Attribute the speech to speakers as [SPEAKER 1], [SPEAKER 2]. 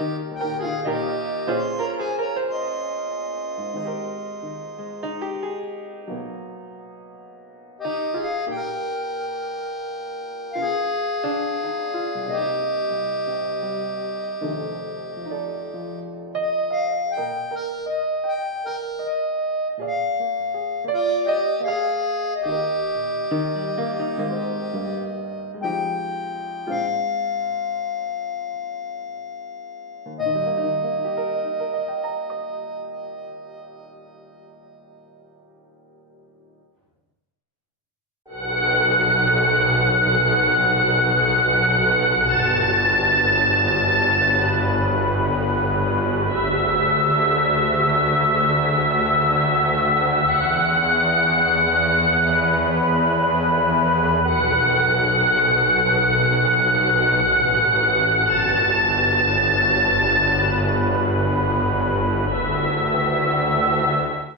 [SPEAKER 1] thank you